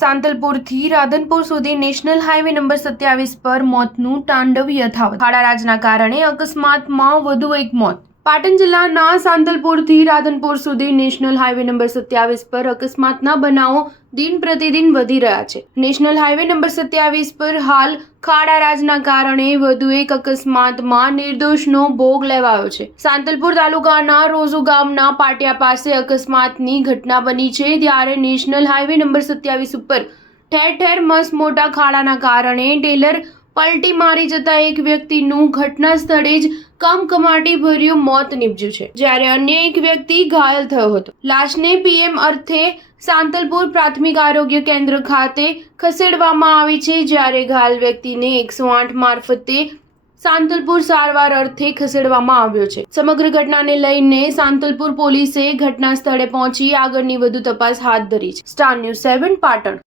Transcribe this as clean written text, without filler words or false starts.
સાંતલપુરથી રાધનપુર સુધી national highway number 27 પર મોતનું તાંડવ યથાવત. ખાડારાજના કારણે અકસ્માતમાં વધુ એક મોત. પાટણ જિલ્લાના સાંતલપુરથી રાધનપુર સુધી નેશનલ હાઈવે નંબર 27 પર અકસ્માતના બનાવો દિન પ્રતિદિન વધી રહ્યા છે. નેશનલ હાઈવે નંબર 27 પર હાલ ખાડારાજના કારણે વધુ એક અકસ્માતમાં નિર્દોષનો ભોગ લેવાયો છે. સાંતલપુર તાલુકાના રોઝુ ગામના પાટિયા પાસે અકસ્માતની ઘટના બની છે, ત્યારે નેશનલ હાઈવે નંબર 27 ઉપર ઠેર ઠેર મસ્ત મોટા ખાડાના કારણે ટેલર પલટી મારી જતા એક વ્યક્તિનું ઘટના સ્થળે જ કમકમાટી ભર્યું મોત નીપજ્યું છે, જ્યારે અન્ય એક વ્યક્તિ ઘાયલ થયો હતો. લાશને પીએમ અર્થે સાંતલપુર પ્રાથમિક આરોગ્ય કેન્દ્ર ખાતે ખસેડવામાં આવી છે, જ્યારે ઘાયલ વ્યક્તિને 108 મારફતે સાંતલપુર સારવાર અર્થે ખસેડવામાં આવ્યો છે. સમગ્ર ઘટનાને લઈને સાંતલપુર પોલીસે ઘટના સ્થળે પહોંચી આગળની વધુ તપાસ હાથ ધરી છે. Star news 7 Patan.